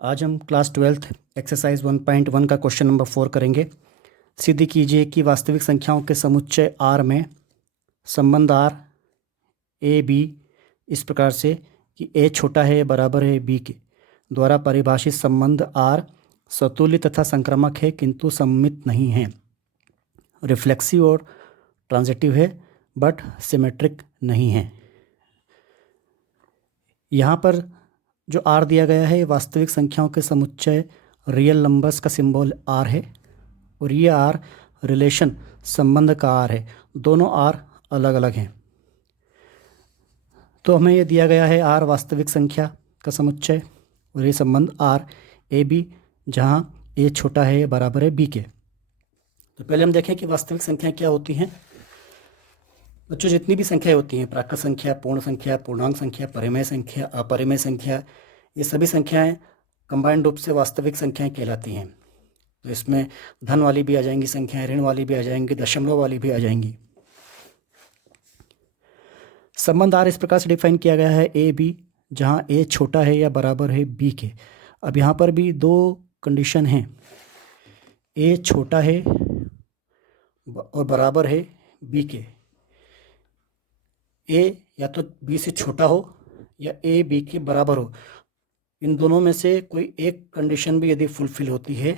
आज हम class 12th exercise 1.1 का क्वेश्चन नंबर 4 करेंगे। सिद्ध कीजिए कि वास्तविक संख्याओं के समुच्चय R में संबंध R ए बी इस प्रकार से कि a छोटा है या बराबर है b के द्वारा परिभाषित संबंध R स्वतुल्य तथा संक्रामक है किंतु सममित नहीं है, रिफ्लेक्सिव और ट्रांजिटिव है बट सिमेट्रिक नहीं है। यहाँ पर जो R दिया गया है वास्तविक संख्याओं के समुच्चय रियल नंबर्स का सिंबल R है और ये R रिलेशन संबंध का R है। दोनों R अलग अलग हैं। तो हमें ये दिया गया है R वास्तविक संख्या का समुच्चय और ये संबंध R ए बी जहाँ a छोटा है या बराबर है b के। तो पहले हम देखें कि वास्तविक संख्याएं क्या होती हैं। बच्चों, जितनी भी संख्याएं होती हैं, प्राकृत संख्या, पूर्ण संख्या, पूर्णांक संख्या, परिमेय संख्या, अपरिमेय संख्या, ये सभी संख्याएं कंबाइंड रूप से वास्तविक संख्याएं कहलाती हैं। तो इसमें धन वाली भी आ जाएंगी संख्याएं, ऋण वाली भी आ जाएंगी, दशमलव वाली भी आ जाएंगी। संबंध R इस प्रकार से डिफाइन किया गया है ए बी जहाँ a छोटा है या बराबर है b के। अब यहाँ पर भी दो कंडीशन हैं, a छोटा है और बराबर है b के। a या तो b से छोटा हो या a b के बराबर हो, इन दोनों में से कोई एक कंडीशन भी यदि फुलफिल होती है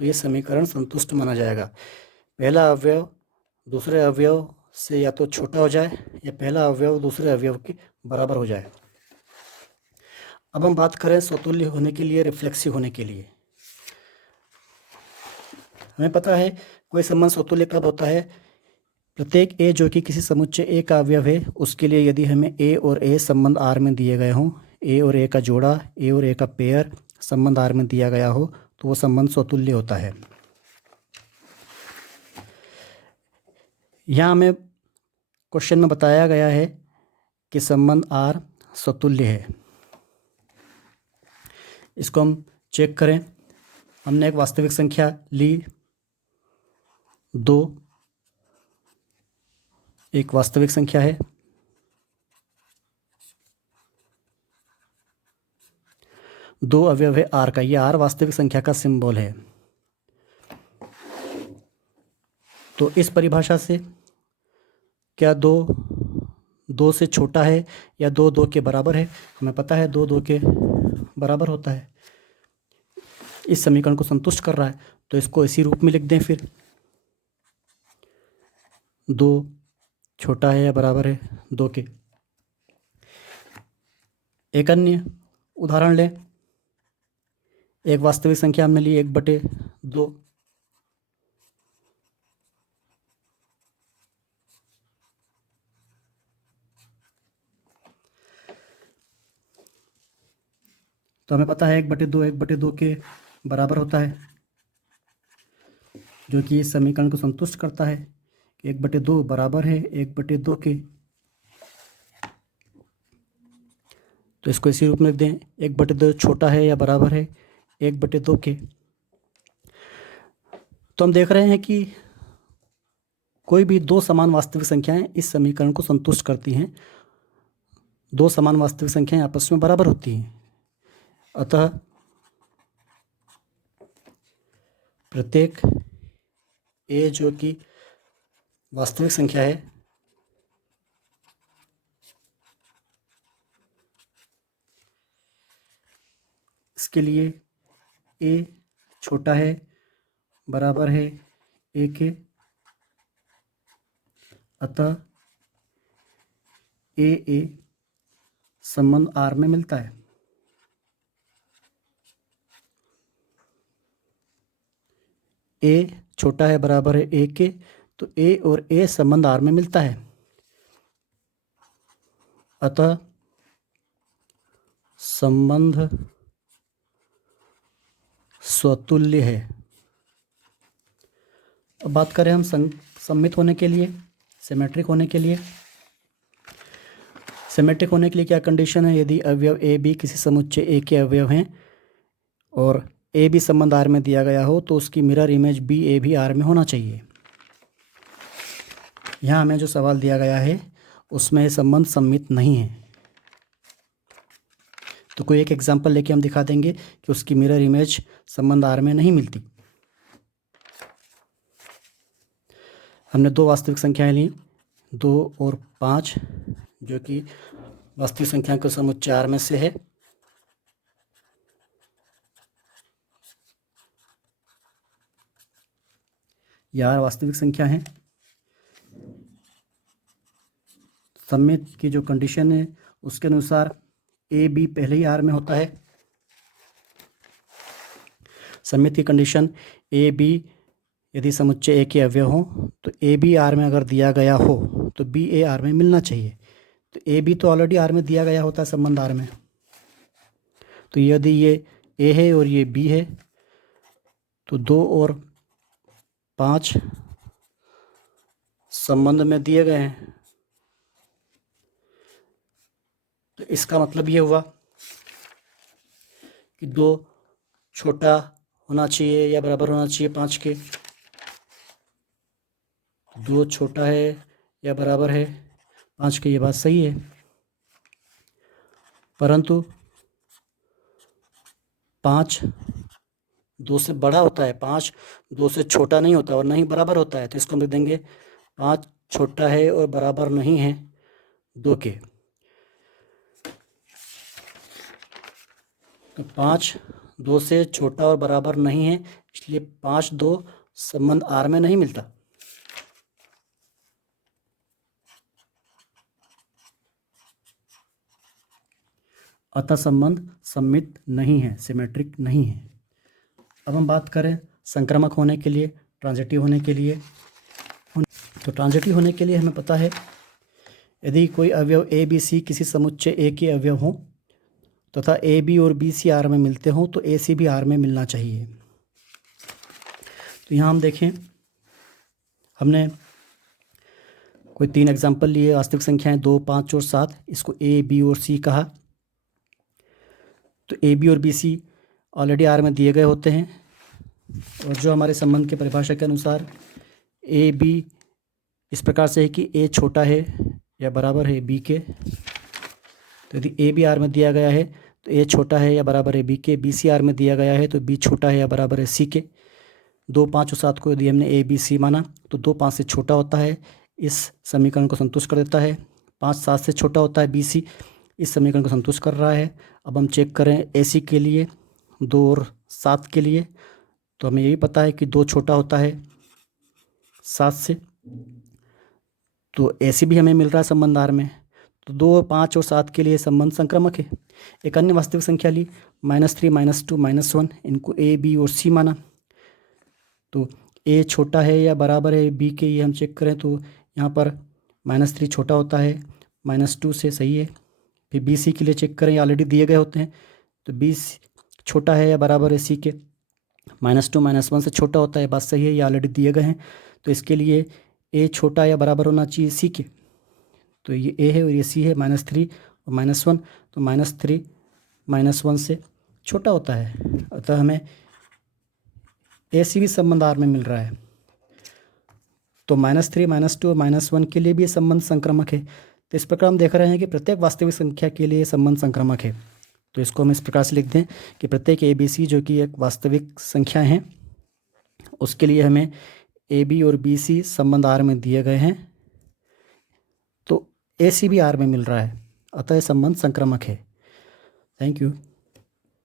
तो ये समीकरण संतुष्ट माना जाएगा। पहला अवयव दूसरे अवयव से या तो छोटा हो जाए या पहला अवयव दूसरे अवयव के बराबर हो जाए। अब हम बात करें स्वतुल्य होने के लिए, रिफ्लेक्सिव होने के लिए। हमें पता है कोई संबंध स्वतुल्य कब होता है, प्रत्येक a जो कि किसी समुच्चय a का अवयव है उसके लिए यदि हमें a और a संबंध R में दिए गए हों, a और a का जोड़ा, a और a का पेयर संबंध R में दिया गया हो तो वो संबंध स्वतुल्य होता है। यहाँ हमें क्वेश्चन में बताया गया है कि संबंध R स्वतुल्य है। इसको हम चेक करें। हमने एक वास्तविक संख्या ली 2, एक वास्तविक संख्या है, दो अवयव है R का, ये R वास्तविक संख्या का सिंबल है। तो इस परिभाषा से क्या 2 से छोटा है या 2 के बराबर है? हमें पता है 2 के बराबर होता है। इस समीकरण को संतुष्ट कर रहा है तो इसको इसी रूप में लिख दें। फिर 2 छोटा है या बराबर है 2 के। एक अन्य उदाहरण लें। एक वास्तविक संख्या हमने ली 1/2। तो हमें पता है 1/2 के बराबर होता है, जो कि इस समीकरण को संतुष्ट करता है। 1/2 बराबर है 1/2 के। तो इसको इसी रूप में लिख दें, 1/2 छोटा है या बराबर है 1/2 के। तो हम देख रहे हैं कि कोई भी दो समान वास्तविक संख्याएं इस समीकरण को संतुष्ट करती हैं। दो समान वास्तविक संख्याएं आपस में बराबर होती हैं, अतः प्रत्येक a जो कि वास्तविक संख्या है इसके लिए a छोटा है बराबर है a के, अतः a संबंध R में मिलता है। a छोटा है बराबर है a के, तो a और a संबंध R में मिलता है, अतः संबंध स्वतुल्य है। अब बात करें हम सममित होने के लिए, सिमेट्रिक होने के लिए। सिमेट्रिक होने के लिए क्या कंडीशन है? यदि अवयव ए बी किसी समुच्चय ए के अवयव हैं और ए बी संबंध R में दिया गया हो तो उसकी मिरर इमेज बी ए भी R में होना चाहिए। यहाँ हमें जो सवाल दिया गया है उसमें संबंध सममित नहीं है। तो कोई एक एग्जांपल लेके हम दिखा देंगे कि उसकी मिरर इमेज संबंध आर में नहीं मिलती। हमने दो वास्तविक संख्याएं ली, 2 और 5, जो कि वास्तविक संख्या के समुच्चय आर में से है। यह वास्तविक संख्या है। सममित की जो कंडीशन है उसके अनुसार ए बी पहले ही आर में होता है। सममित की कंडीशन ए बी यदि समुच्चय ए के अवयव हो तो ए बी आर में अगर दिया गया हो तो बी ए आर में मिलना चाहिए। तो ए बी तो ऑलरेडी आर में दिया गया होता है संबंध आर में। तो यदि ये ए है और ये बी है तो 2 और 5 संबंध में दिए गए हैं। तो इसका मतलब ये हुआ कि 2 छोटा होना चाहिए या बराबर होना चाहिए 5 के। 2 छोटा है या बराबर है 5 के, ये बात सही है। परंतु 5 2 से बड़ा होता है, 5 2 से छोटा नहीं होता और नहीं बराबर होता है। तो इसको हम लिख देंगे 5 छोटा है और बराबर नहीं है 2 के। तो 5 2 से छोटा और बराबर नहीं है, इसलिए 5 2 संबंध आर में नहीं मिलता। अतः संबंध सममित नहीं है, सिमेट्रिक नहीं है। अब हम बात करें संक्रामक होने के लिए, ट्रांजिटिव होने के लिए। तो ट्रांजिटिव होने के लिए हमें पता है यदि कोई अवयव ए बी सी किसी समुच्चय ए के अवयव हों तथा ए बी और बी सी आर में मिलते हों तो ए सी भी आर में मिलना चाहिए। तो यहाँ हम देखें, हमने कोई 3 एग्जाम्पल लिए, वास्तविक संख्याएं 2 5 और 7। इसको ए बी और सी कहा। तो ए बी और बी सी ऑलरेडी आर में दिए गए होते हैं और जो हमारे संबंध के परिभाषा के अनुसार ए बी इस प्रकार से है कि ए छोटा है या बराबर है बी के। तो यदि ए बी आर में दिया गया है तो ए छोटा है या बराबर है बी के। बी सी आर में दिया गया है तो बी छोटा है या बराबर है सी के। 2 5 और 7 को यदि हमने ए बी सी माना तो 2 5 से छोटा होता है, इस समीकरण को संतुष्ट कर देता है। 5 7 से छोटा होता है बी सी, इस समीकरण को संतुष्ट कर रहा है। अब हम चेक करें ए सी के लिए, 2 और 7 के लिए, तो हमें यही पता है कि 2 छोटा होता है 7 से, तो ए सी भी हमें मिल रहा है संबंध आर में। तो 2 5 और 7 के लिए संबंध संक्रामक है। एक अन्य वास्तविक संख्या ली -3 -2 -1, इनको ए बी और सी माना। तो ए छोटा है या बराबर है बी के, ये हम चेक करें तो यहाँ पर -3 छोटा होता है -2 से, सही है। फिर बी सी के लिए चेक करें, ऑलरेडी दिए गए होते हैं। तो बी छोटा है या बराबर है सी के, -2 -1 से छोटा होता है, बात सही है, ये ऑलरेडी दिए गए हैं। तो इसके लिए ए छोटा या बराबर होना चाहिए सी के। तो ये ए है और ये सी है, -3 और -1, तो -3 -1 से छोटा होता है। अतः हमें ए सी भी संबंध आर में मिल रहा है। तो -3 -2 और -1 के लिए भी ये संबंध संक्रामक है। तो इस प्रकार हम देख रहे हैं कि प्रत्येक वास्तविक संख्या के लिए संबंध संक्रामक है। तो इसको हम इस प्रकार से लिख दें कि प्रत्येक ए बी सी जो कि एक वास्तविक संख्या है उसके लिए हमें ए बी और बी सी संबंध आर में दिए गए हैं, तो ए सी भी आर में मिल रहा है, अतः संबंध संक्रामक है। Thank you.